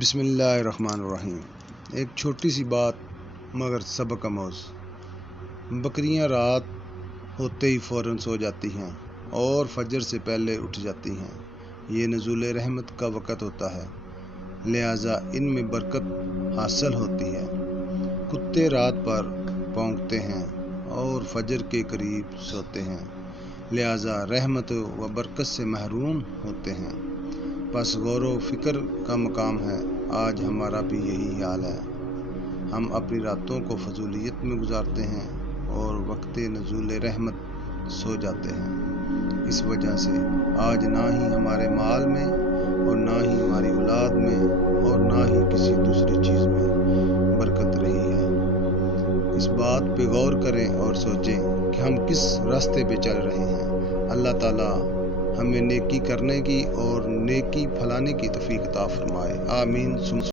بسم اللہ الرحمن الرحیم۔ ایک چھوٹی سی بات مگر سبق آموز۔ بکریاں رات ہوتے ہی فوراً سو جاتی ہیں اور فجر سے پہلے اٹھ جاتی ہیں۔ یہ نزول رحمت کا وقت ہوتا ہے، لہٰذا ان میں برکت حاصل ہوتی ہے۔ کتے رات پر بھونکتے ہیں اور فجر کے قریب سوتے ہیں، لہٰذا رحمت و برکت سے محروم ہوتے ہیں۔ پس غور و فکر کا مقام ہے، آج ہمارا بھی یہی حال ہے۔ ہم اپنی راتوں کو فضولیت میں گزارتے ہیں اور وقت نزول رحمت سو جاتے ہیں۔ اس وجہ سے آج نہ ہی ہمارے مال میں اور نہ ہی ہماری اولاد میں اور نہ ہی کسی دوسری چیز میں برکت رہی ہے۔ اس بات پہ غور کریں اور سوچیں کہ ہم کس راستے پہ چل رہے ہیں۔ اللہ تعالیٰ ہمیں نیکی کرنے کی اور نیکی پھیلانے کی توفیق عطا فرمائے، آمین۔